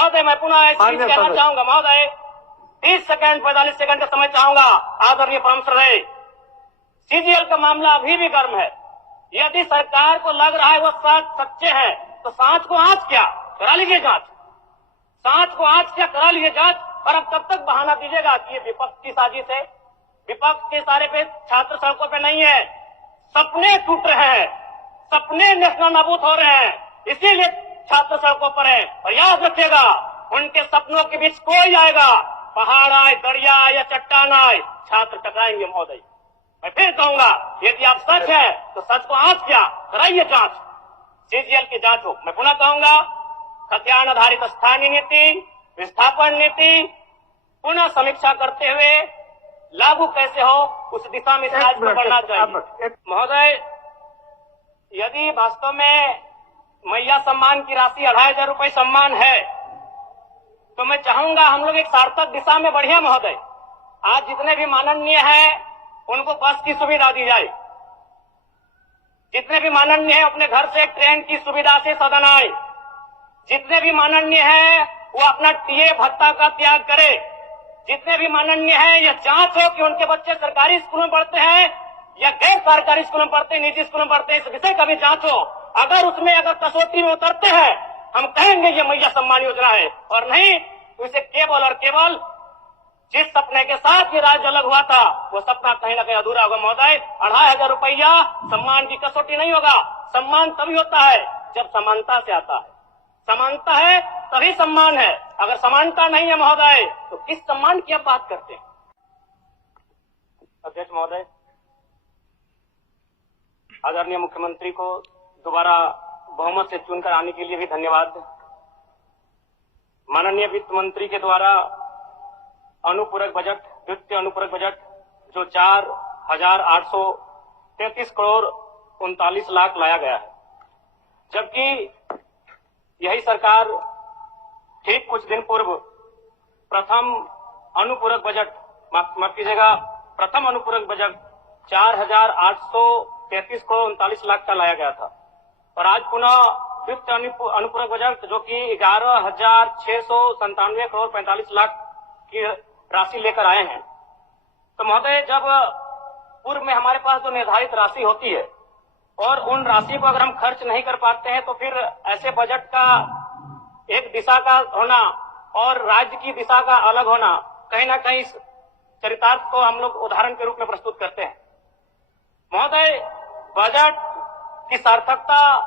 महोदय मैं पुनः एक चीज कहना चाहूंगा महोदय, 30 सेकंड 45 सेकंड का समय चाहूंगा। आदरणीय परम श्रद्धेय, सीजीएल का मामला अभी भी गर्म है। यदि सरकार को लग रहा है वो सच्चे हैं तो सांच को आंच क्या करा लीजिए जांच, सांच को आंच क्या करा लीजिए जांच। और अब तब तक बहाना दीजिएगा कि ये विपक्ष की साजिश है। विपक्ष के सारे पे छात्र सड़कों पे नहीं है, सपने टूट रहे हैं, सपने नेशनल नाबूद हो रहे हैं, इसीलिए छात्र सड़कों पर है। और याद रखिएगा, उनके सपनों के बीच कोई आएगा, पहाड़ आए, दरिया आए या चट्टान आए, छात्र टकराएंगे महोदय। मैं फिर कहूंगा, यदि आप सच है तो सच को आंच क्या कराइए जांच, सीजीएल की जांच हो। मैं पुनः कहूंगा, खतियान आधारित स्थानीय नीति, विस्थापन नीति पुनः समीक्षा करते हुए लागू कैसे हो उस दिशा में राज्य को बढ़ना चाहिए। महोदय, यदि वास्तव में मैया सम्मान की राशि 2500 रुपए सम्मान है तो मैं चाहूंगा हम लोग एक सार्थक दिशा में बढ़िया महोदय। आज जितने भी माननीय हैं उनको बस की सुविधा दी जाए, जितने भी माननीय हैं अपने घर से ट्रेन की सुविधा से सदन आए, जितने भी माननीय हैं वो अपना टीए भत्ता का त्याग करे, जितने भी माननीय हैं यह जांच हो कि उनके बच्चे सरकारी स्कूलों में पढ़ते हैं या गैर सरकारी स्कूलों में पढ़ते हैं, निजी स्कूलों में पढ़ते हैं, इस विषय का भी जांच हो। अगर कसौटी में उतरते हैं हम कहेंगे ये मैया सम्मान योजना है, और नहीं तो इसे केवल और केवल जिस सपने के साथ ये राज्य अलग हुआ था वो सपना कहीं ना कहीं अधूरा होगा महोदय। 2500 रुपया सम्मान की कसौटी नहीं होगा। सम्मान तभी होता है जब समानता से आता है, समानता है तभी सम्मान है। अगर समानता नहीं है महोदय तो किस सम्मान की आप बात करते हैं। अध्यक्ष महोदय, आदरणीय मुख्यमंत्री को दोबारा बहुमत से चुनकर आने के लिए भी धन्यवाद। माननीय वित्त मंत्री के द्वारा अनुपूरक बजट, द्वितीय अनुपूरक बजट जो 4,833 करोड़ 39 लाख लाया गया है, जबकि यही सरकार ठीक कुछ दिन पूर्व प्रथम अनुपूरक बजट, माफ कीजिएगा, प्रथम अनुपूरक बजट 4,833 करोड़ 39 लाख का लाया गया था। और आज पुनः द्वितीय अनुपूरक बजट जो कि 11,697 करोड़ 45 लाख की राशि लेकर आए हैं। तो महोदय, जब पूर्व में हमारे पास जो निर्धारित राशि होती है और उन राशि को अगर हम खर्च नहीं कर पाते हैं तो फिर ऐसे बजट का एक दिशा का होना और राज्य की दिशा का अलग होना, कहीं ना कहीं इस चरितार्थ को हम लोग उदाहरण के रूप में प्रस्तुत करते हैं। महोदय, बजट की सार्थकता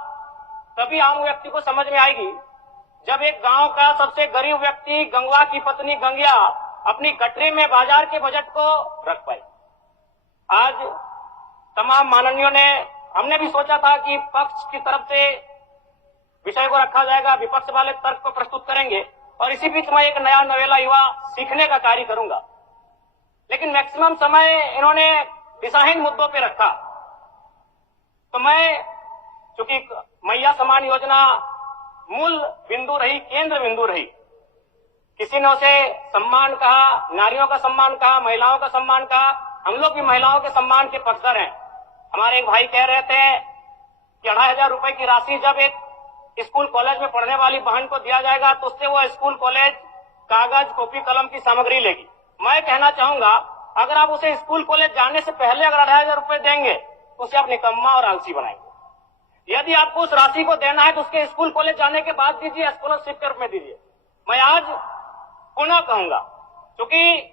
तभी आम व्यक्ति को समझ में आएगी जब एक गांव का सबसे गरीब व्यक्ति, गंगवा की पत्नी गंगिया, अपनी गठरी में बाजार के बजट को रख पाए। आज तमाम माननीयों ने, हमने भी सोचा था कि पक्ष की तरफ से विषय को रखा जाएगा, विपक्ष वाले तर्क को प्रस्तुत करेंगे और इसी बीच मैं एक नया नवेला युवा सीखने का कार्य करूंगा। लेकिन मैक्सिमम समय इन्होंने दिशाहीन मुद्दों पे रखा। तो मैं, चूंकि मैया सम्मान योजना मूल बिंदु रही, केंद्र बिंदु रही, किसी ने उसे सम्मान कहा, नारियों का सम्मान कहा, महिलाओं का सम्मान कहा, हम लोग भी महिलाओं के सम्मान के पक्षधर हैं। हमारे एक भाई कह रहे थे कि 2500 रुपए की राशि जब एक स्कूल कॉलेज में पढ़ने वाली बहन को दिया जाएगा तो उससे वो स्कूल कॉलेज कागज, कॉपी, कलम की सामग्री लेगी। मैं कहना चाहूंगा, अगर आप उसे स्कूल कॉलेज जाने से पहले अगर 2500 रुपए देंगे तो उसे आप निकम्मा और आलसी बनाएंगे। यदि आपको उस राशि को देना है तो उसके स्कूल कॉलेज जाने के बाद दीजिए, स्कॉलरशिप के रूप में दीजिए। मैं आज पुनः कहूंगा, क्योंकि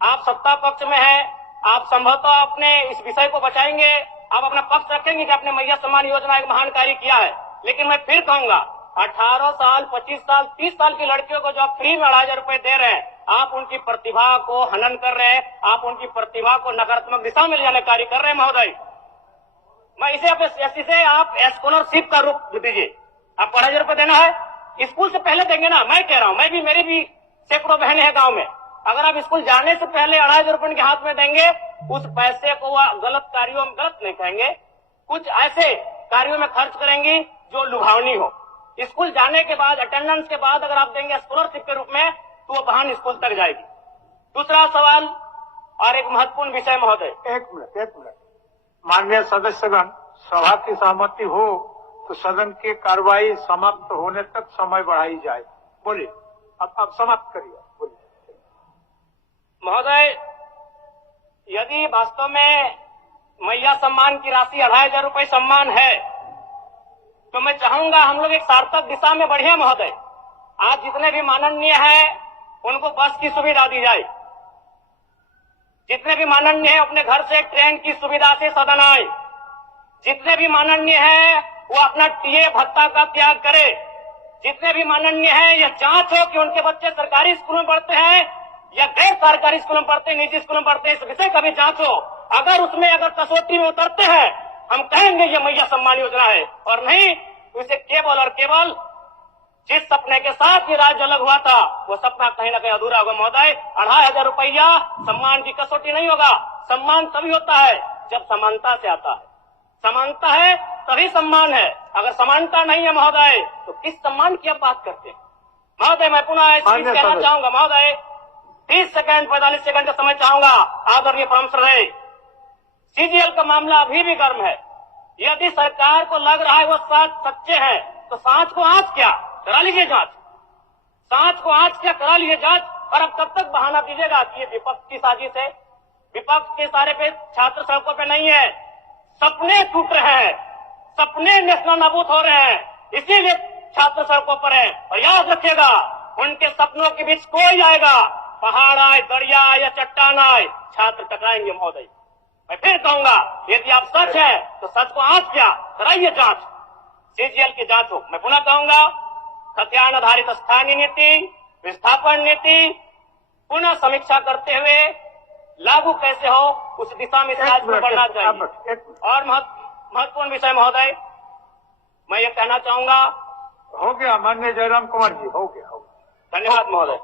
आप सत्ता पक्ष में हैं, आप संभवतः अपने इस विषय को बचाएंगे, आप अपना पक्ष रखेंगे कि आपने मैया सम्मान योजना एक महान कार्य किया है। लेकिन मैं फिर कहूंगा, 18 साल, 25 साल, 30 साल की लड़कियों को जो आप फ्री में 2500 रुपए दे रहे हैं, आप उनकी प्रतिभा को हनन कर रहे हैं, आप उनकी प्रतिभा को नकारात्मक दिशा में ले जाने कार्य कर रहे हैं महोदय। मैं इसे आप स्कॉलरशिप का रूप दीजिए। आप 2500 रुपए देना है, स्कूल से पहले देंगे ना। मैं कह रहा हूं, मेरी भी सैकड़ों बहनें हैं गांव में, अगर आप स्कूल जाने से पहले 2500 रुपए उनके हाथ में देंगे, उस पैसे को वह गलत कार्यों में, गलत नहीं कहेंगे, कुछ ऐसे कार्यों में खर्च करेंगी जो लुभावनी हो। स्कूल जाने के बाद, अटेंडेंस के बाद अगर आप देंगे स्कॉलरशिप के रूप में तो वो बहन स्कूल तक जाएगी। दूसरा सवाल और एक महत्वपूर्ण विषय महोदय। एक मिनट माननीय सदस्यगण, सभा की सहमति हो तो सदन की कार्रवाई समाप्त होने तक समय बढ़ाई जाए। बोलिए, अब समाप्त करिए, बोलिए। महोदय, यदि वास्तव में मैया सम्मान की राशि 2,500 रुपए सम्मान है, तो मैं चाहूंगा हम लोग एक सार्थक दिशा में बढ़े महोदय। आज जितने भी माननीय हैं उनको बस की सुविधा दी जाए, जितने भी माननीय हैं अपने घर से ट्रेन की सुविधा से सदन आए, जितने भी माननीय हैं वो अपना टीए भत्ता का त्याग करे, जितने भी माननीय हैं यह जांच हो कि उनके बच्चे सरकारी स्कूलों में पढ़ते हैं या गैर सरकारी स्कूलों में पढ़ते हैं, निजी स्कूलों में पढ़ते हैं, इस विषय का भी जांच हो। अगर उसमें कसौटी में उतरते हैं, हम कहेंगे ये मैया सम्मान योजना है, और नहीं तो इसे केवल और केवल जिस सपने के साथ ये राज्य अलग हुआ था वो सपना कहीं ना कहीं अधूरा होगा महोदय। 2,500 रुपया सम्मान की कसौटी नहीं होगा। सम्मान तभी होता है जब समानता से आता है, समानता है तभी सम्मान है। अगर समानता नहीं है महोदय तो किस सम्मान की आप बात करते हैं महोदय? मैं पुनः इस चीज कहना चाहूंगा महोदय, 30 सेकंड 45 सेकंड का समय चाहूंगा। आदरणीय परम श्रद्धेय, सीजीएल का मामला अभी भी गर्म है। यदि सरकार को लग रहा है वो सच्चे हैं तो सांच को आंच क्या करा लीजिए जांच, सांच को आंच क्या करा लीजिए जांच। और अब कब तक बहाना दीजिएगा कि ये विपक्ष की साजिश है? विपक्ष के सारे पे छात्र सड़कों पे नहीं है, सपने टूट रहे हैं, सपने नेशनल नाबूद हो रहे हैं, इसीलिए छात्र सड़कों पर है। और याद रखिएगा, उनके सपनों के बीच कोई आएगा, पहाड़ आए, दरिया आए या चट्टान आए, छात्र टकराएंगे महोदय। मैं फिर कहूंगा, यदि आप सच है तो सच को आंच क्या कराइए जांच, सीजीएल की जांच हो। मैं पुनः कहूंगा, खतियान आधारित स्थानीय नीति, विस्थापन नीति पुनः समीक्षा करते हुए लागू कैसे हो उस दिशा में राज्य को बढ़ना चाहिए। और महत्वपूर्ण विषय महोदय, मैं ये कहना चाहूंगा, हो गया माननीय जयराम कुमार जी, हो गया। धन्यवाद महोदय।